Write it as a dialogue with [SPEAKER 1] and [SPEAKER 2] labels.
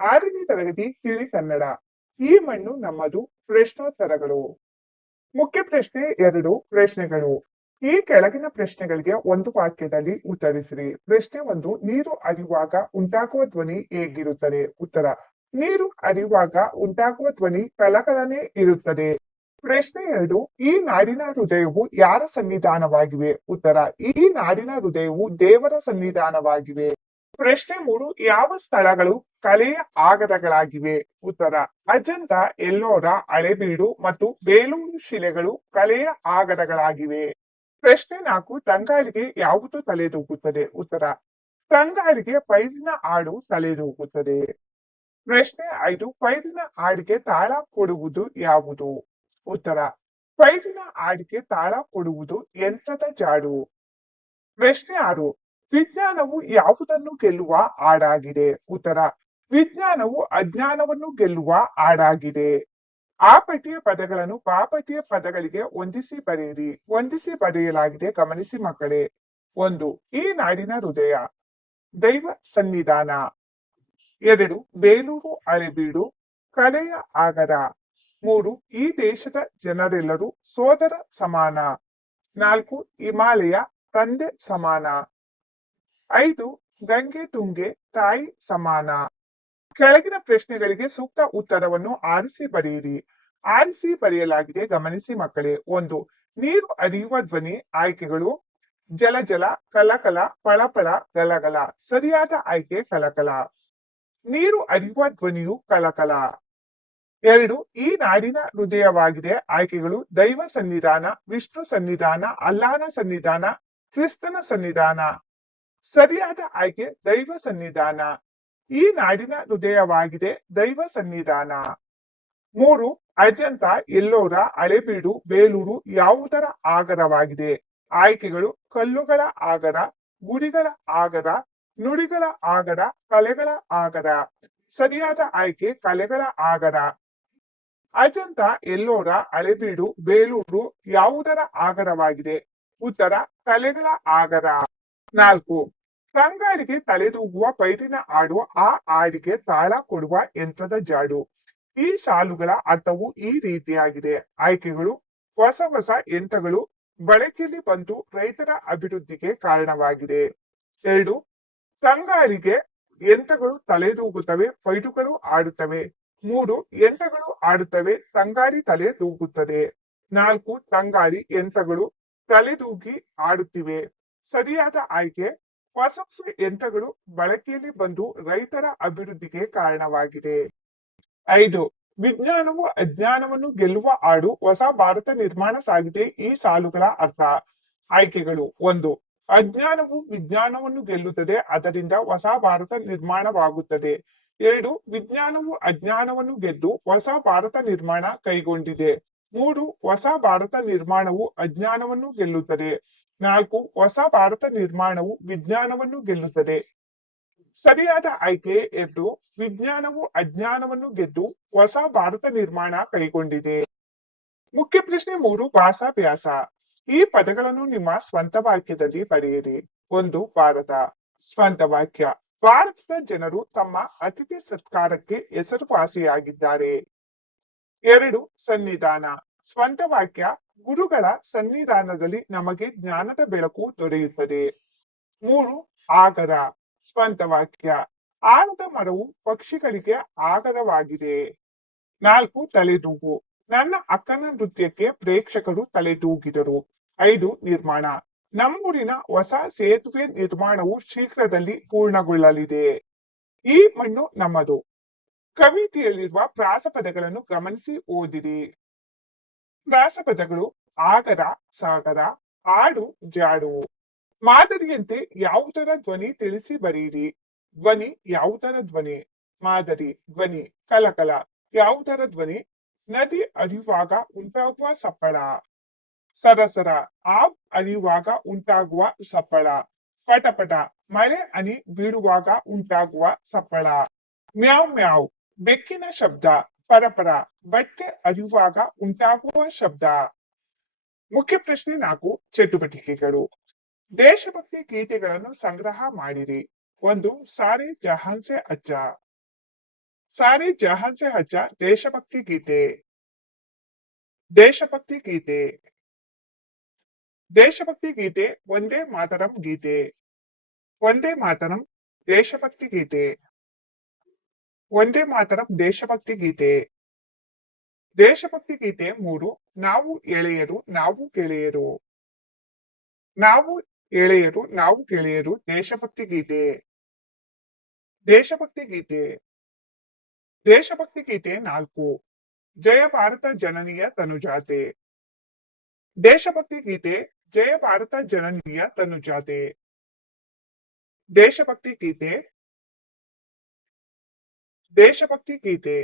[SPEAKER 1] ಆರನೇ ತರಗತಿ ತಿಳಿ ಕನ್ನಡ. ಈ ಮಣ್ಣು ನಮ್ಮದು ಪ್ರಶ್ನೋತ್ತರಗಳು. ಮುಖ್ಯ ಪ್ರಶ್ನೆ ಎರಡು ಪ್ರಶ್ನೆಗಳು. ಈ ಕೆಳಗಿನ ಪ್ರಶ್ನೆಗಳಿಗೆ ಒಂದು ವಾಕ್ಯದಲ್ಲಿ ಉತ್ತರಿಸಿರಿ. ಪ್ರಶ್ನೆ ಒಂದು, ನೀರು ಅರಿಯುವಾಗ ಉಂಟಾಗುವ ಧ್ವನಿ ಹೇಗಿರುತ್ತದೆ? ಉತ್ತರ, ನೀರು ಅರಿಯುವಾಗ ಉಂಟಾಗುವ ಧ್ವನಿ ಕಲಕಲನೆ ಇರುತ್ತದೆ. ಪ್ರಶ್ನೆ ಎರಡು, ಈ ನಾಡಿನ ಹೃದಯವು ಯಾರ ಸನ್ನಿಧಾನವಾಗಿವೆ? ಉತ್ತರ, ಈ ನಾಡಿನ ಹೃದಯವು ದೇವರ ಸನ್ನಿಧಾನವಾಗಿವೆ. ಪ್ರಶ್ನೆ ಮೂರು, ಯಾವ ಸ್ಥಳಗಳು ಕಲೆಯ ಆಗರಗಳಾಗಿವೆ ಉತ್ತರ, ಅಜಂತ, ಎಲ್ಲೋರ ಅಳೆಬೀಡು ಮತ್ತು ಬೇಲೂರು ಶಿಲೆಗಳು ಕಲೆಯ ಆಗರಗಳಾಗಿವೆ ಪ್ರಶ್ನೆ ನಾಲ್ಕು, ತಂಗಾರಿಗೆ ಯಾವುದು ತಲೆದೂಗುತ್ತದೆ ಉತ್ತರ, ತಂಗಾರಿಗೆ ಪೈರಿನ ಹಾಡು ತಲೆದೂಗುತ್ತದೆ ಪ್ರಶ್ನೆ ಐದು, ಪೈರಿನ ಹಾಡಿಗೆ ತಾಳ ಕೊಡುವುದು ಯಾವುದು? ಉತ್ತರ, ಪೈರಿನ ಹಾಡಿಗೆ ತಾಳ ಕೊಡುವುದು ಯಂತ್ರದ ಜಾಡು. ಪ್ರಶ್ನೆ ಆರು ವಿಜ್ಞಾನವು ಯಾವುದನ್ನು ಗೆಲ್ಲುವ ಆಡಾಗಿದೆ ಉತ್ತರ, ವಿಜ್ಞಾನವು ಅಜ್ಞಾನವನ್ನು ಗೆಲ್ಲುವ ಆಡಾಗಿದೆ ಆ ಪಟ್ಟಿಯ ಪದಗಳನ್ನು ಪಾಪಟಿಯ ಪದಗಳಿಗೆ ಹೊಂದಿಸಿ ಬರೆಯಿರಿ. ಹೊಂದಿಸಿ ಬರೆಯಲಾಗಿದೆ, ಗಮನಿಸಿ ಮಕ್ಕಳೇ. ಒಂದು, ಈ ನಾಡಿನ ಹೃದಯ. ದೈವ ಸನ್ನಿಧಾನ. ಎರಡು, ಬೇಲೂರು ಅಳೆಬೀಡು ಕಲೆಯ ಆಗರ. ಮೂರು, ಈ ದೇಶದ ಜನರೆಲ್ಲರೂ ಸೋದರ ಸಮಾನ. ನಾಲ್ಕು, ಹಿಮಾಲಯ ತಂದೆ ಸಮಾನ. ಐದು ಗಂಗೆ ತುಂಗೆ ತಾಯಿ ಸಮಾನ. ಕೆಳಗಿನ ಪ್ರಶ್ನೆಗಳಿಗೆ ಸೂಕ್ತ ಉತ್ತರವನ್ನು ಆರಿಸಿ ಬರೆಯಿರಿ. ಆರಿಸಿ ಬರೆಯಲಾಗಿದೆ, ಗಮನಿಸಿ ಮಕ್ಕಳೇ. ಒಂದು, ನೀರು ಅರಿಯುವ ಧ್ವನಿ ಆಯ್ಕೆಗಳು. ಜಲ ಜಲ, ಕಲಕಲ, ಪಳಪಳ, ಗಲಗಲ. ಸರಿಯಾದ ಆಯ್ಕೆ ಕಲಕಲ. ನೀರು ಅರಿಯುವ ಧ್ವನಿಯು ಕಲಕಲ. ಎರಡು, ಈ ನಾಡಿನ ಹೃದಯವಾಗಿದೆ. ಆಯ್ಕೆಗಳು, ದೈವ ಸನ್ನಿಧಾನ, ವಿಷ್ಣು ಸನ್ನಿಧಾನ, ಅಲ್ಲಾನ ಸನ್ನಿಧಾನ, ಕ್ರಿಸ್ತನ ಸನ್ನಿಧಾನ. ಸರಿಯಾದ ಆಯ್ಕೆ ದೈವ ಸನ್ನಿಧಾನ. ಈ ನಾಡಿನ ಹೃದಯವಾಗಿದೆ ದೈವ ಸನ್ನಿಧಾನ. ಮೂರು, ಅಜಂತ, ಎಲ್ಲೋರ ಅಳೆಬೀಡು ಬೇಲೂರು ಯಾವುದರ ಆಗರವಾಗಿದೆ? ಆಯ್ಕೆಗಳು ಕಲ್ಲುಗಳ ಆಗರ, ಗುಡಿಗಳ ಆಗರ, ನುಡಿಗಳ ಆಗರ, ಕಲೆಗಳ ಆಗರ. ಸರಿಯಾದ ಆಯ್ಕೆ ಕಲೆಗಳ ಆಗರ. ಅಜಂತ, ಎಲ್ಲೋರ ಅಳೆಬೀಡು ಬೇಲೂರು ಯಾವುದರ ಆಗರವಾಗಿದೆ? ಉತ್ತರ, ಕಲೆಗಳ ಆಗರ. ನಾಲ್ಕು ಕಂಗಾರಿಗೆ ತಲೆದೂಗುವ ಪೈರಿನ ಆಡು ಆ ಹಾಡಿಗೆ ತಾಳ ಕೊಡುವ ಯಂತ್ರದ ಜಾಡು. ಈ ಸಾಲುಗಳ ಅರ್ಥವು ಈ ರೀತಿಯಾಗಿದೆ. ಆಯ್ಕೆಗಳು, ಹೊಸ ಹೊಸ ಯಂತ್ರಗಳು ಬಳಕೆಯಲ್ಲಿ ಬಂದು ರೈತರ ಅಭಿವೃದ್ಧಿಗೆ ಕಾರಣವಾಗಿದೆ. ಎರಡು ಕಂಗಾರಿಗೆ ಯಂತ್ರಗಳು ತಲೆದೂಗುತ್ತವೆ ಪೈರುಗಳು ಆಡುತ್ತವೆ. ಮೂರು, ಯಂತ್ರಗಳು ಆಡುತ್ತವೆ ತಂಗಾರಿ ತಲೆ ದೂಗುತ್ತದೆ. ನಾಲ್ಕು ತಂಗಾರಿ ಯಂತ್ರಗಳು ತಲೆದೂಗಿ ಆಡುತ್ತಿವೆ. ಸರಿಯಾದ ಆಯ್ಕೆ ಹೊಸ ಹೊಸ ಯಂತ್ರಗಳು ಬಳಕೆಯಲ್ಲಿ ಬಂದು ರೈತರ ಅಭಿವೃದ್ಧಿಗೆ ಕಾರಣವಾಗಿದೆ. ಐದು, ವಿಜ್ಞಾನವು ಅಜ್ಞಾನವನ್ನು ಗೆಲ್ಲುವ ಆಡು ಹೊಸ ಭಾರತ ನಿರ್ಮಾಣ ಸಾಗಿದೆ ಈ ಸಾಲುಗಳ ಅರ್ಥ. ಆಯ್ಕೆಗಳು, ಒಂದು, ಅಜ್ಞಾನವು ವಿಜ್ಞಾನವನ್ನು ಗೆಲ್ಲುತ್ತದೆ ಅದರಿಂದ ಹೊಸ ಭಾರತ ನಿರ್ಮಾಣವಾಗುತ್ತದೆ. ಎರಡು, ವಿಜ್ಞಾನವು ಅಜ್ಞಾನವನ್ನು ಗೆದ್ದು ಹೊಸ ಭಾರತ ನಿರ್ಮಾಣ ಕೈಗೊಂಡಿದೆ. ಮೂರು, ಹೊಸ ಭಾರತ ನಿರ್ಮಾಣವು ಅಜ್ಞಾನವನ್ನು ಗೆಲ್ಲುತ್ತದೆ. ನಾಲ್ಕು ಹೊಸ ಭಾರತ ನಿರ್ಮಾಣವು ವಿಜ್ಞಾನವನ್ನು ಗೆಲ್ಲುತ್ತದೆ. ಸರಿಯಾದ ಆಯ್ಕೆ ಎರಡು ವಿಜ್ಞಾನವು ಅಜ್ಞಾನವನ್ನು ಗೆದ್ದು ಹೊಸ ಭಾರತ ನಿರ್ಮಾಣ ಕೈಗೊಂಡಿದೆ. ಮುಖ್ಯ ಪ್ರಶ್ನೆ ಮೂರು, ಭಾಷಾಭ್ಯಾಸ. ಈ ಪದಗಳನ್ನು ನಿಮ್ಮ ಸ್ವಂತ ವಾಕ್ಯದಲ್ಲಿ ಬರೆಯಿರಿ. ಒಂದು, ಭಾರತ. ಸ್ವಂತ ವಾಕ್ಯ. ಭಾರತದ ಜನರು ತಮ್ಮ ಅತಿಥಿ ಸತ್ಕಾರಕ್ಕೆ ಹೆಸರುವಾಸಿಯಾಗಿದ್ದಾರೆ. ಎರಡು, ಸನ್ನಿಧಾನ. ಸ್ವಂತ ವಾಕ್ಯ ಗುರುಗಳ ಸನ್ನಿಧಾನದಲ್ಲಿ ನಮಗೆ ಜ್ಞಾನದ ಬೆಳಕು ದೊರೆಯುತ್ತದೆ. ಮೂರು, ಆಗರ ಸ್ವಂತ ವಾಕ್ಯ ಆಲದ ಮರವು ಪಕ್ಷಿಗಳಿಗೆ ಆಗರವಾಗಿದೆ. ನಾಲ್ಕು, ತಲೆದೂಗು. ನನ್ನ ಅಕ್ಕನ ನೃತ್ಯಕ್ಕೆ ಪ್ರೇಕ್ಷಕರು ತಲೆದೂಗಿದರು. ಐದು, ನಿರ್ಮಾಣ. ನಮ್ಮೂರಿನ ಹೊಸ ಸೇತುವೆ ನಿರ್ಮಾಣವು ಶೀಘ್ರದಲ್ಲಿ ಪೂರ್ಣಗೊಳ್ಳಲಿದೆ. ಈ ಮಣ್ಣು ನಮ್ಮದು. ಕವಿತೆಯಲ್ಲಿರುವ ಪ್ರಾಸಪದಗಳನ್ನು ಗಮನಿಸಿ ಓದಿರಿ. ಪ್ರಾಸಪದಗಳು ಆಗರ ಸಾಗರ ಆಡು, ಜಾಡು. ಮಾದರಿಯಂತೆ ಯಾವುದರ ಧ್ವನಿ ತಿಳಿಸಿ ಬರೆಯಿರಿ ಧ್ವನಿ ಯಾವುದರ ಧ್ವನಿ? ಮಾದರಿ, ಧ್ವನಿ, ಕಲಕಲ. ಯಾವುದರ ಧ್ವನಿ? ನದಿ ಅರಿಯುವಾಗ ಉಂಟಾಗುವ ಸಪ್ಪಳ. ಸರಸರ, ಆಬ್ ಅರಿಯುವಾಗ ಉಂಟಾಗುವ ಸಪ್ಪಳ. ಪಟಪಟ ಮಳೆ ಅನಿ ಬೀಳುವಾಗ ಉಂಟಾಗುವ ಸಪ್ಪಳ. ಮ್ಯಾವ್ ಮ್ಯಾವ್, ಬೆಕ್ಕಿನ ಶಬ್ದ. परंपरा बट अरुवा शब्द। मुख्य प्रश्न ना चटविके देशभक्ति गीते संग्रह सारे जहाँ से अज्जा। सारे जहाँ से अज्जा, देशभक्ति गीते। देशभक्ति गीते। देशभक्ति गीते, वंदे मातरम गीते। वंदे मातरम, देशभक्ति गीते। ಒಂದೇ ಮಾತರಂ ದೇಶಭಕ್ತಿ ಗೀತೆ. ದೇಶಭಕ್ತಿ ಗೀತೆ ಮೂರು, ನಾವು ಎಳೆಯರು, ನಾವು ಗೆಳೆಯರು. ನಾವು ಎಳೆಯರು, ನಾವು ಗೆಳೆಯರು, ದೇಶಭಕ್ತಿ ಗೀತೆ. ದೇಶಭಕ್ತಿ ಗೀತೆ. ದೇಶಭಕ್ತಿ ಗೀತೆ ನಾಲ್ಕು, ಜಯ ಭಾರತ ಜನನಿಯ ತನುಜಾತೆ. ದೇಶಭಕ್ತಿ ಗೀತೆ, ಜಯ ಭಾರತ ಜನನಿಯ ತನುಜಾತೆ. ದೇಶಭಕ್ತಿ ಗೀತೆ ದೇಶಭಕ್ತಿ ಗೀತೆ